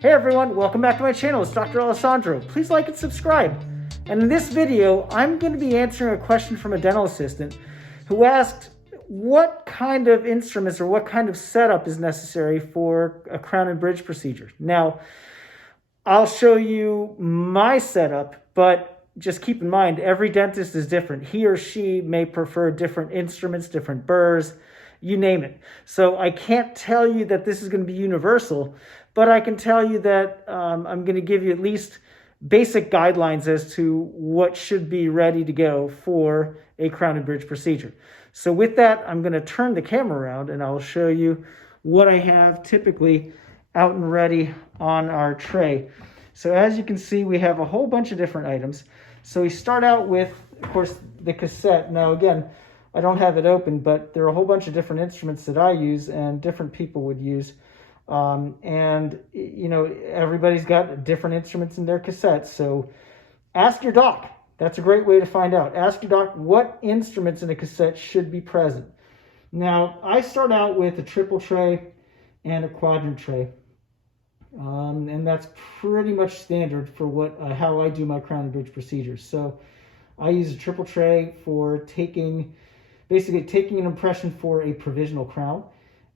Hey everyone, welcome back to my channel. It's Dr. Alessandro. Please like and subscribe. And in this video, I'm going to be answering a question from a dental assistant who asked what kind of instruments or what kind of setup is necessary for a crown and bridge procedure. Now, I'll show you my setup, but just keep in mind, every dentist is different. He or she may prefer different instruments, different burrs, you name it. So I can't tell you that this is going to be universal, but I can tell you that I'm going to give you at least basic guidelines as to what should be ready to go for a crown and bridge procedure. So with that, I'm going to turn the camera around and I'll show you what I have typically out and ready on our tray. So as you can see, we have a whole bunch of different items. So we start out with, of course, the cassette. Now again, I don't have it open, but there are a whole bunch of different instruments that I use and different people would use. And, you know, everybody's got different instruments in their cassettes. So ask your doc. That's a great way to find out. Ask your doc what instruments in a cassette should be present. Now, I start out with a triple tray and a quadrant tray. And that's pretty much standard for how I do my crown and bridge procedures. So I use a triple tray for basically taking an impression for a provisional crown.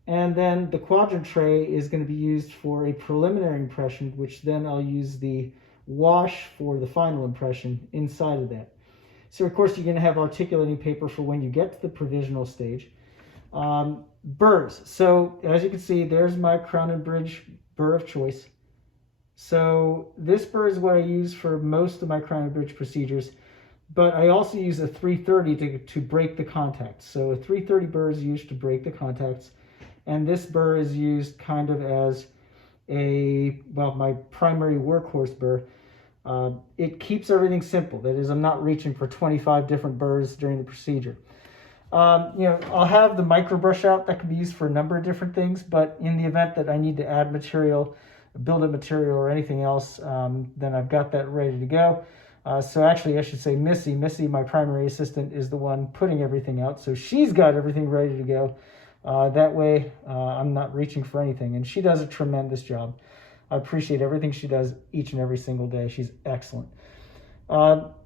And then the quadrant tray is going to be used for a preliminary impression, which then I'll use the wash for the final impression inside of that. So of course you're going to have articulating paper for when you get to the provisional stage. Burrs. So as you can see, there's my crown and bridge burr of choice. So this burr is what I use for most of my crown and bridge procedures, but I also use a 330 to break the contacts. So a 330 burr is used to break the contacts. And this burr is used kind of as my primary workhorse burr. It keeps everything simple. That is, I'm not reaching for 25 different burrs during the procedure. I'll have the micro brush out that can be used for a number of different things, but in the event that I need to add material, build-up material, or anything else, then I've got that ready to go. So actually, I should say Missy, my primary assistant, is the one putting everything out. So she's got everything ready to go. That way, I'm not reaching for anything. And she does a tremendous job. I appreciate everything she does each and every single day. She's excellent.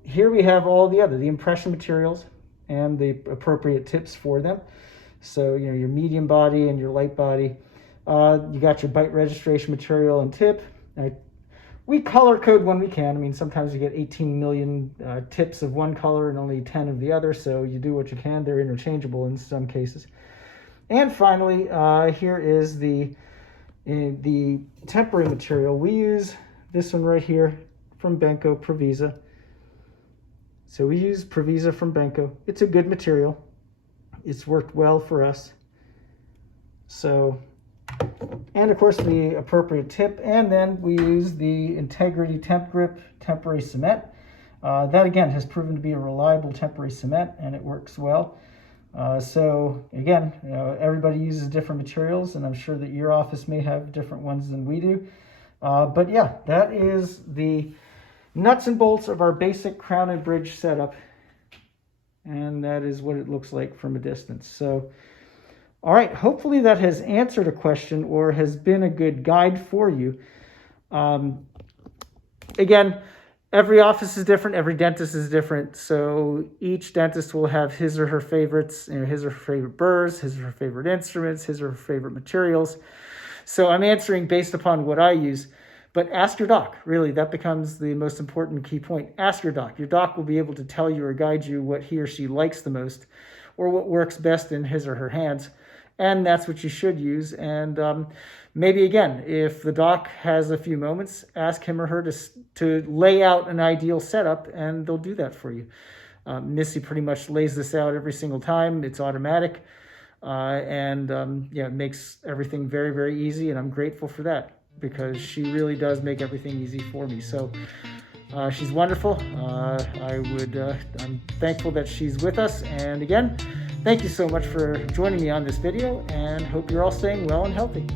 Here we have all the impression materials and the appropriate tips for them. So, you know, your medium body and your light body. You got your bite registration material and tip. We color code when we can. I mean, sometimes you get 18 million tips of one color and only 10 of the other. So you do what you can. They're interchangeable in some cases. And finally, here is the temporary material. We use this one right here from Benco, Provisa. So we use Provisa from Benco. It's a good material. It's worked well for us. So, and of course the appropriate tip. And then we use the Integrity Temp Grip temporary cement. That again has proven to be a reliable temporary cement, and it works well. So again, everybody uses different materials, and I'm sure that your office may have different ones than we do. But yeah, that is the nuts and bolts of our basic crown and bridge setup. And that is what it looks like from a distance. So, all right, hopefully that has answered a question or has been a good guide for you. Again, every office is different. Every dentist is different. So each dentist will have his or her favorites, his or her favorite burrs, his or her favorite instruments, his or her favorite materials. So I'm answering based upon what I use. But ask your doc. Really, that becomes the most important key point. Ask your doc. Your doc will be able to tell you or guide you what he or she likes the most or what works best in his or her hands. And that's what you should use. And maybe, again, if the doc has a few moments, ask him or her to lay out an ideal setup, and they'll do that for you. Missy pretty much lays this out every single time. It's automatic. It makes everything very, very easy, and I'm grateful for that because she really does make everything easy for me. So she's wonderful. I'm thankful that she's with us. And again, thank you so much for joining me on this video, and hope you're all staying well and healthy.